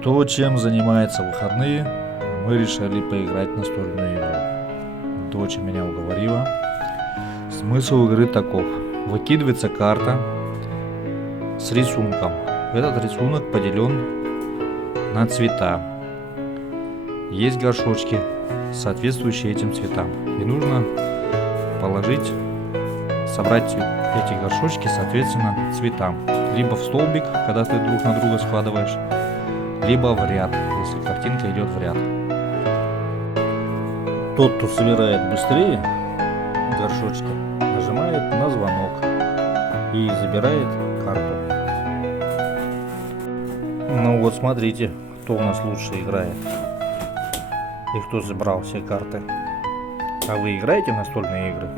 Кто чем занимается в выходные, мы решили поиграть в настольную игру. Дочь меня уговорила. Смысл игры таков. Выкидывается карта с рисунком. Этот рисунок поделен на цвета. Есть горшочки, соответствующие этим цветам. И нужно собрать эти горшочки, соответственно, цветам. Либо в столбик, когда ты друг на друга складываешь, либо в ряд, если картинка идет в ряд. Тот, кто собирает быстрее горшочки, нажимает на звонок и забирает карту. Ну вот смотрите, кто у нас лучше играет и кто забрал все карты. А вы играете в настольные игры?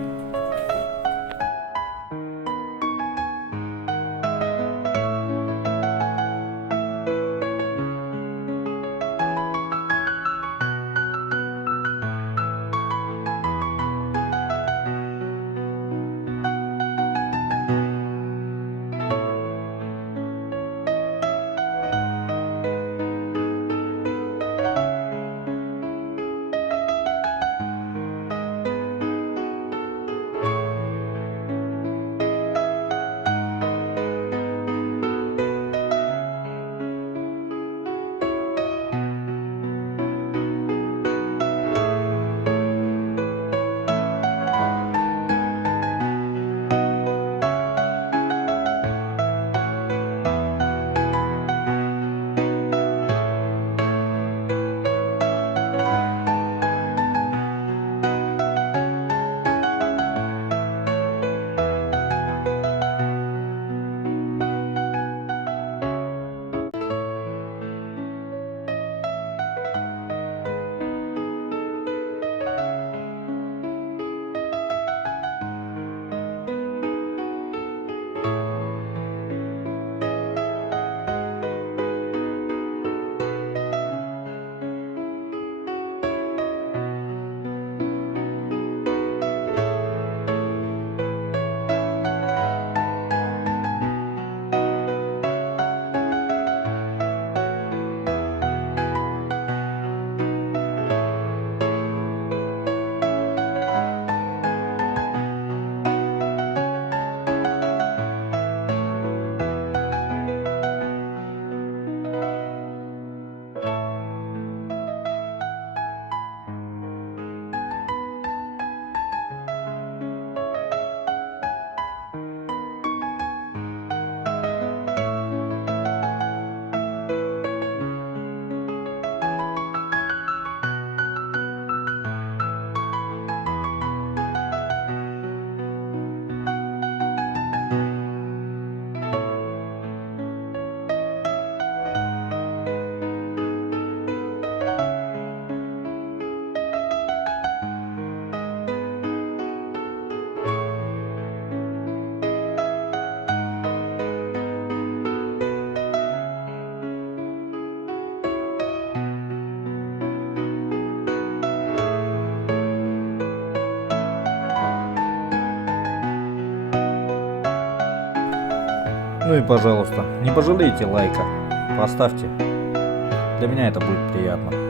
Ну и пожалуйста, не пожалейте лайка, поставьте. Для меня это будет приятно.